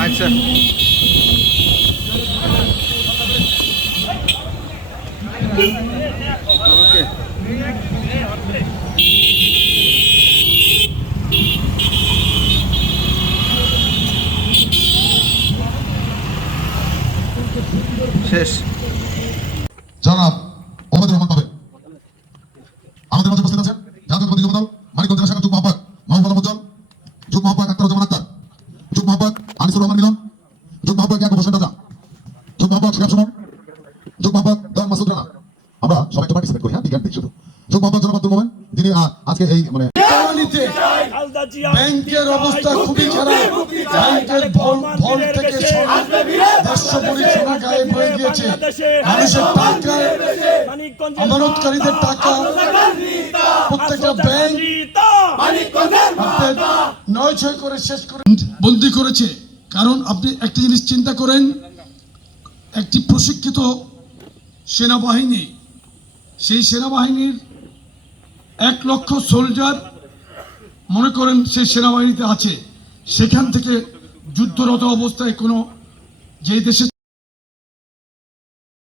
আচ্ছা ওকে শেষ। জনাব ওবায়দুর রহমান পাবে। আমাদের মাঝে উপস্থিত আছেন জাতীয়তাবাদী যুবদল মানিকগঞ্জ জেলা শাখার যুগ্ম আহ্বায়ক মোহাম্মদ মুজ্জ্বল যুগ্ম আহ্বায়ক আক্তারুজ্জামান আক্তার যুগ্ম আহ্বায়ক আনিসুর রহমান মিলন যুগ্ম আহ্বায়ক ইয়াকুব হোসেন রাজা যুগ্ম আহ্বায়ক শিকার সুমন যুগ্ম আহ্বায়ক দন মাসুদ রানা। আমরা সবাই একটু পার্টিসিপেট করি হ্যাঁ? বিজ্ঞান দিক শুধু। যুগ্ম আহ্বায়ক জনাব আব্দুল মোমেন যিনি আজকে এই মানে ব্যাংকের অবস্থা খুবই খারাপ। ব্যাংকের ভল- ভল থেকে হয়ে গিয়েছে। মানুষের টাকা, আমানতকারীদের টাকা, প্রত্যেকটা ব্যাংক নয় ছয় করে শেষ করে বন্দি করেছে। কারণ আপনি একটা জিনিস চিন্তা করেন, একটি প্রশিক্ষিত সেনাবাহিনী, সেই সেনাবাহিনীর এক লক্ষ সোলজার মনে করেন সে সেনাবাহিনীতে আছে। সেখান থেকে যুদ্ধরত অবস্থায় কোনো যে দেশে